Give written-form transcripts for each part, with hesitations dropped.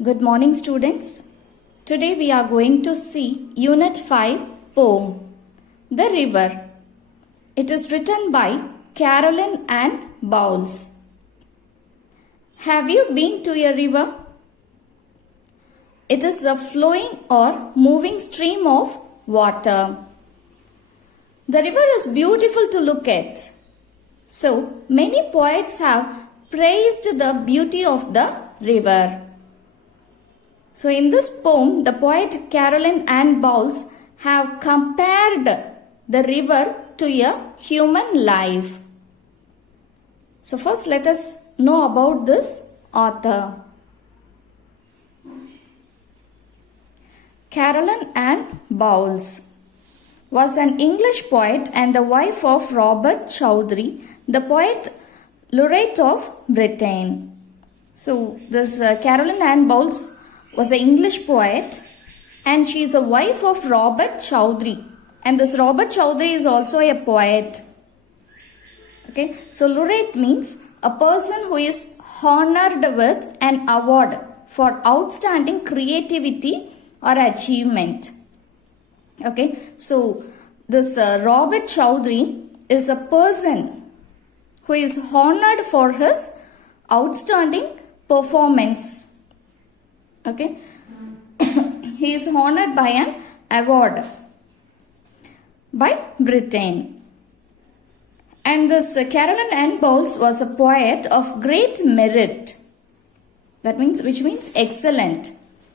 Good morning, students. Today we are going to see Unit 5 poem, The River. It is written by Caroline Ann Bowles. Have you been to a river? It is a flowing or moving stream of water. The river is beautiful to look at. So, many poets have praised the beauty of the river. So, in this poem, the poet Caroline Ann Bowles have compared the river to a human life. So, first let us know about this author. Caroline Ann Bowles was an English poet and the wife of Robert Chowdhury, the poet laureate of Britain. So, this Caroline Ann Bowles was an English poet and she is a wife of Robert Chowdhury. And this Robert Chowdhury is also a poet. Okay, so laureate means a person who is honored with an award for outstanding creativity or achievement. Okay, so this Robert Chowdhury is a person who is honored for his outstanding performance. Okay, he is honored by an award by Britain. And this Caroline Ann Bowles was a poet of great merit. That means, which means excellent.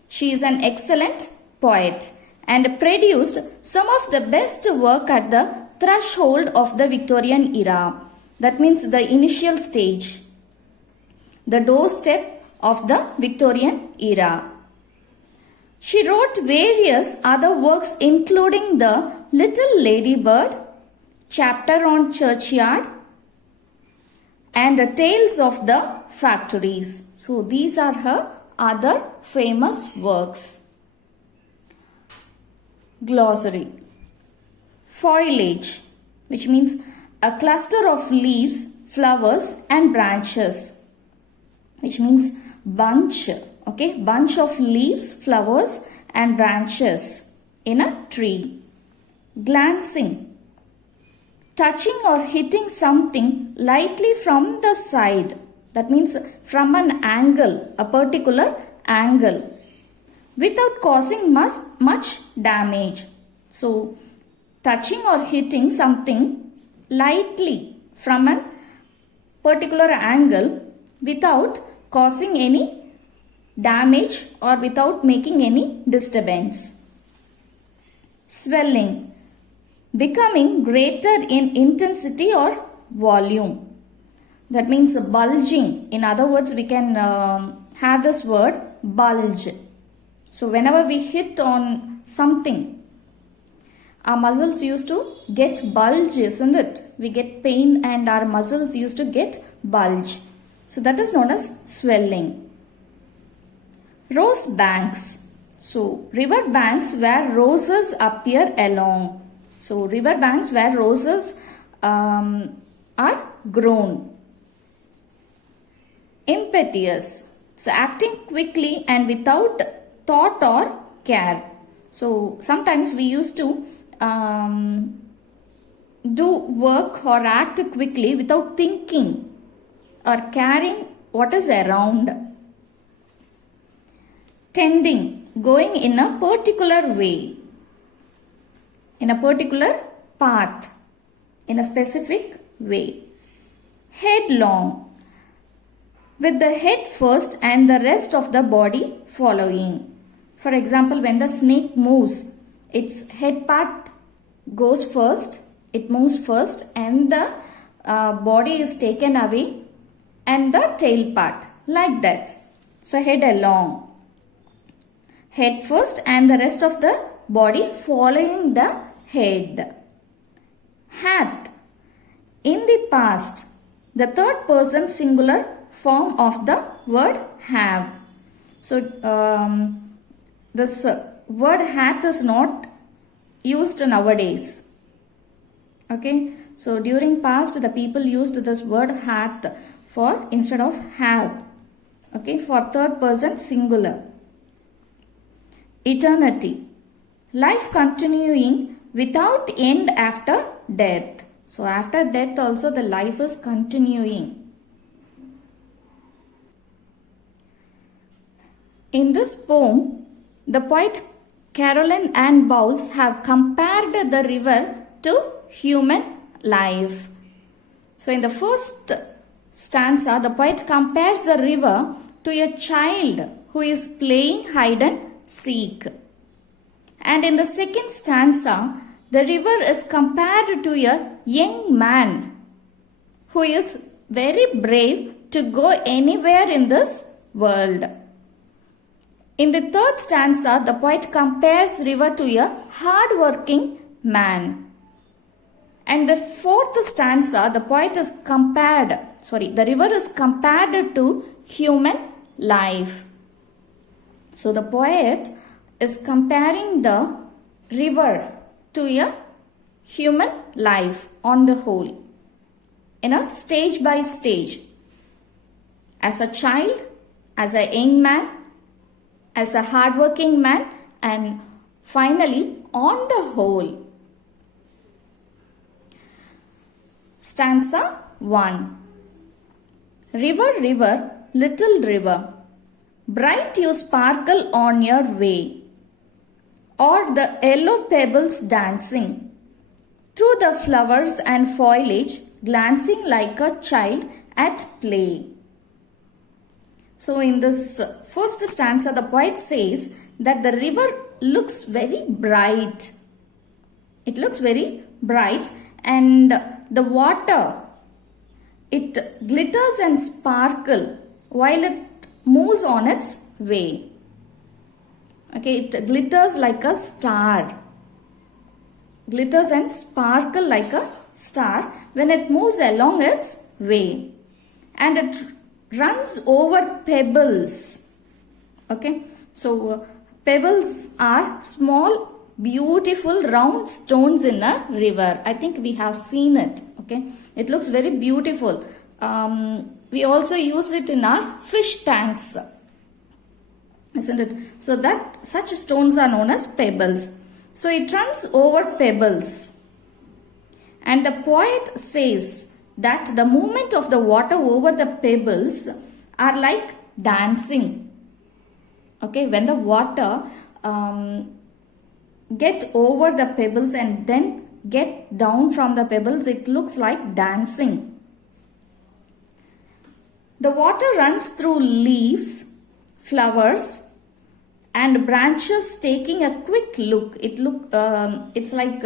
She is an excellent poet and produced some of the best work at the threshold of the Victorian era. That means the initial stage, the doorstep of the Victorian era. She wrote various other works including The Little Ladybird, Chapter on Churchyard, and the Tales of the Factories. So these are her other famous works. Glossary. Foliage, which means a cluster of leaves, flowers and branches, which means bunch. Okay, bunch of leaves, flowers and branches in a tree. Glancing, touching or hitting something lightly from the side. That means from an angle, a particular angle, without causing much damage. So, touching or hitting something lightly from a particular angle without causing any damage or without making any disturbance. Swelling, becoming greater in intensity or volume. That means bulging. In other words, we can have this word bulge. So whenever we hit on something, our muscles used to get bulge, isn't it? We get pain and our muscles used to get bulge. So that is known as swelling. Rose banks. So river banks where roses appear along. So river banks where roses are grown. Impetuous. So acting quickly and without thought or care. So sometimes we used to do work or act quickly without thinking or caring what is around. Tending, going in a particular way, in a particular path, in a specific way. Headlong, with the head first and the rest of the body following. For example, when the snake moves, its head part goes first, it moves first and the body is taken away and the tail part, like that. So head along, head first and the rest of the body following the head. Hath, in the past, the third person singular form of the word have. So this word hath is not used nowadays. Okay, so during past the people used this word hath for instead of have. Okay, for third person singular. eternity. Life continuing without end after death. So after death also the life is continuing. In this poem, the poet Caroline Ann Bowles have compared the river to human life. So in the first stanza, the poet compares the river to a child who is playing hide and seek. And in the second stanza, the river is compared to a young man who is very brave to go anywhere in this world. In the third stanza, the poet compares river to a hard-working man. And the fourth stanza, the river is compared to human life. So the poet is comparing the river to a human life on the whole, in a stage by stage. As a child, as a young man, as a hardworking man, and finally on the whole. Stanza 1. River, river, little river, bright you sparkle on your way, o'er the yellow pebbles dancing, through the flowers and foliage glancing like a child at play. So in this first stanza, the poet says that the river looks very bright. It looks very bright, and the water, it glitters and sparkles while it moves on its way. Okay, it glitters like a star. Glitters and sparkle like a star when it moves along its way. And it runs over pebbles. Okay, so pebbles are small, beautiful round stones in a river. I think we have seen it. Okay, it looks very beautiful. We also use it in our fish tanks, isn't it? So that such stones are known as pebbles. So it runs over pebbles, and the poet says that the movement of the water over the pebbles are like dancing. Okay, when the water get over the pebbles and then get down from the pebbles, it looks like dancing. The water runs through leaves, flowers, and branches, taking a quick look. It's like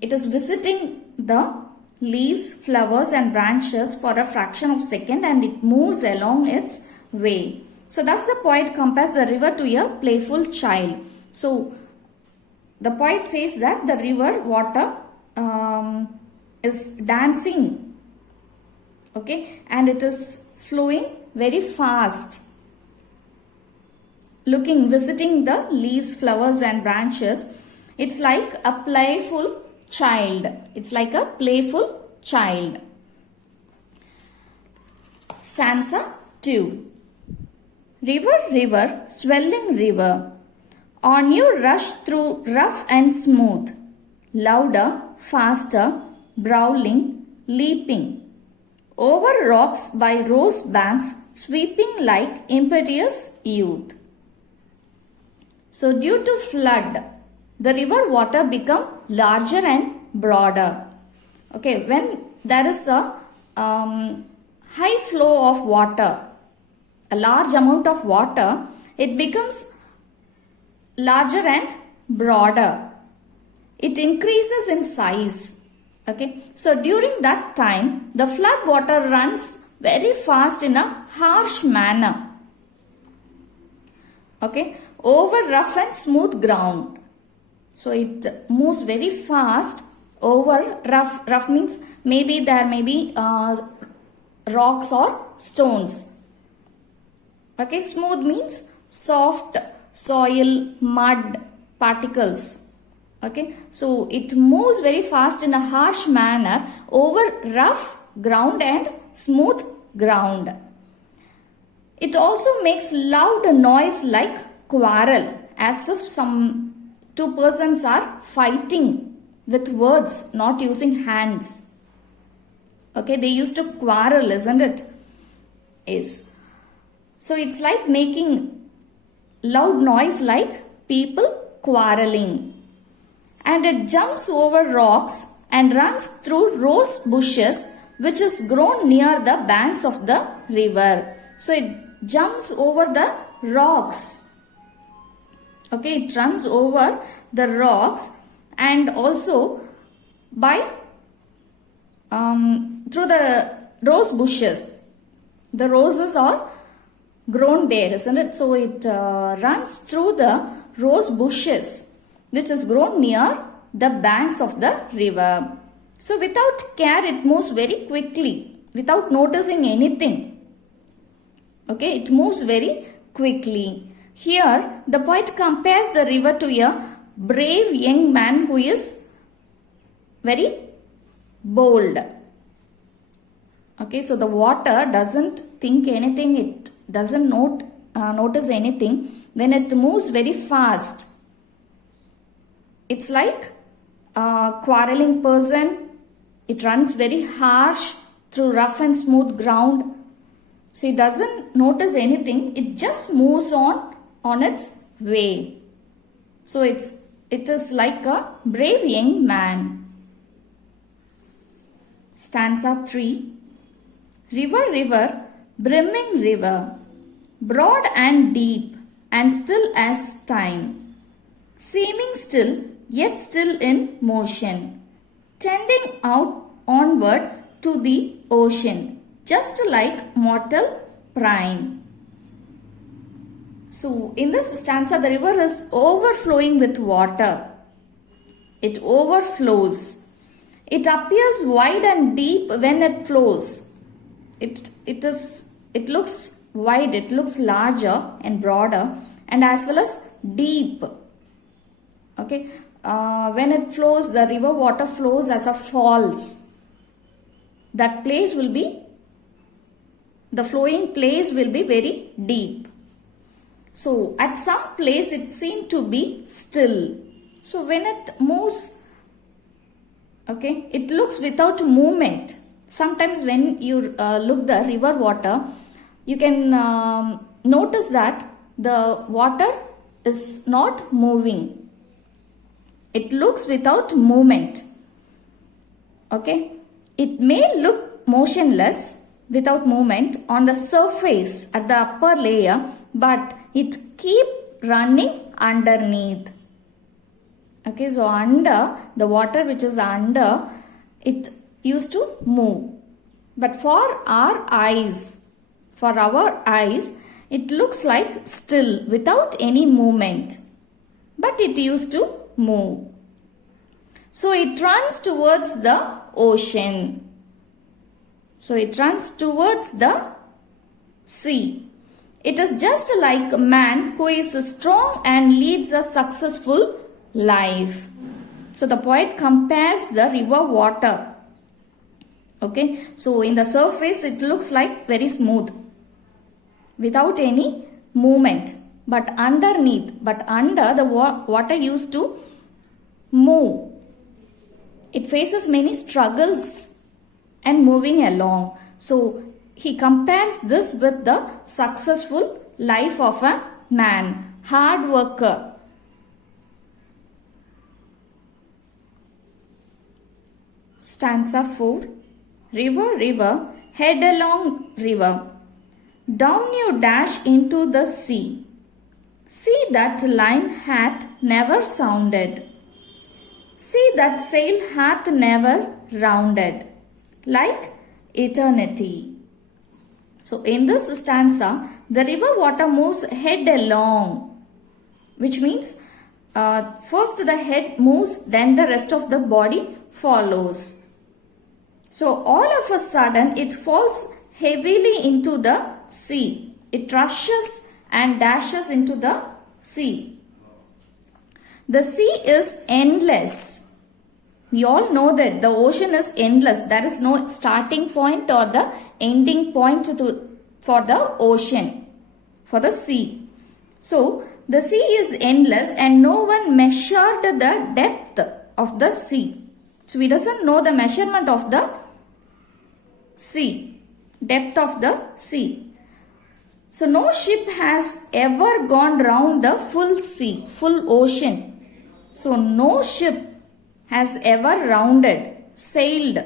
it is visiting the leaves, flowers, and branches for a fraction of a second, and it moves along its way. So thus the poet compares the river to a playful child. So the poet says that the river water is dancing, okay, and it is flowing very fast, visiting the leaves, flowers, and branches. It's like a playful child. It's like a playful child. Stanza 2. River, river, swelling river, on you rush through rough and smooth, louder, faster, brawling, leaping, over rocks by rose banks, sweeping like impetuous youth. So due to flood, the river water become larger and broader. Okay, when there is a high flow of water, a large amount of water, it becomes larger and broader. It increases in size. Okay, so during that time, the flood water runs very fast in a harsh manner. Okay, over rough and smooth ground. So it moves very fast over rough. Rough means maybe there may be rocks or stones. Okay, smooth means soft soil, mud, particles. Okay, so it moves very fast in a harsh manner over rough ground and smooth ground. It also makes loud noise like quarrel as if some two persons are fighting with words, not using hands. Okay, they used to quarrel, isn't it? Yes. So it's like making loud noise like people quarreling. And it jumps over rocks and runs through rose bushes which is grown near the banks of the river. So it jumps over the rocks. Okay, it runs over the rocks and also by through the rose bushes. The roses are grown there, isn't it? So it runs through the rose bushes which is grown near the banks of the river. So without care it moves very quickly without noticing anything. Okay, it moves very quickly. Here the poet compares the river to a brave young man who is very bold. Okay, so the water doesn't think anything, it doesn't notice anything when it moves very fast. It's like a quarreling person. It runs very harsh through rough and smooth ground. So it doesn't notice anything. It just moves on its way. So it is like a brave young man. Stanza 3. River, river, brimming river, broad and deep and still as time, seeming still yet still in motion, tending out onward to the ocean, just like mortal prime. So in this stanza the river is overflowing with water. It overflows. It appears wide and deep when it flows. It looks wide, it looks larger and broader and as well as deep. Okay, when it flows, the river water flows as a falls. That place will be, the flowing place will be very deep. So at some place it seemed to be still. So when it moves, okay, it looks without movement. Sometimes when you look the river water, you can notice that the water is not moving. It looks without movement. Okay, it may look motionless without movement on the surface at the upper layer, but it keep running underneath. Okay, so under the water which is under, it used to move. But for our eyes, it looks like still without any movement. But it used to move. So it runs towards the ocean. So it runs towards the sea. It is just like a man who is strong and leads a successful life. So the poet compares the river water. Okay, so in the surface it looks like very smooth without any movement, but under the water used to move. It faces many struggles and moving along. So he compares this with the successful life of a man, hard worker. Stanza 4. River, river, head along river, down you dash into the sea. See that line hath never sounded. See that sail hath never rounded, like eternity. So in this stanza, the river water moves head along, which means first the head moves, then the rest of the body follows. So all of a sudden it falls heavily into the sea. It rushes and dashes into the sea. The sea is endless. We all know that the ocean is endless. There is no starting point or the ending point for the ocean, for the sea. So The sea is endless and no one measured the depth of the sea. So he doesn't know the measurement of the sea, depth of the sea. So no ship has ever gone round the full sea, full ocean. So no ship has ever sailed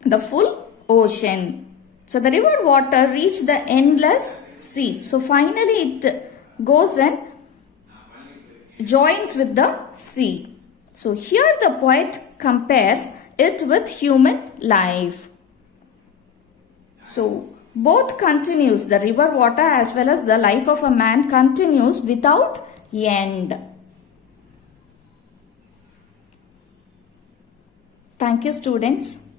the full ocean. So the river water reached the endless sea. So finally it goes and joins with the sea. So here the poet compares it with human life. So both continues, the river water as well as the life of a man continues without end. Thank you, students.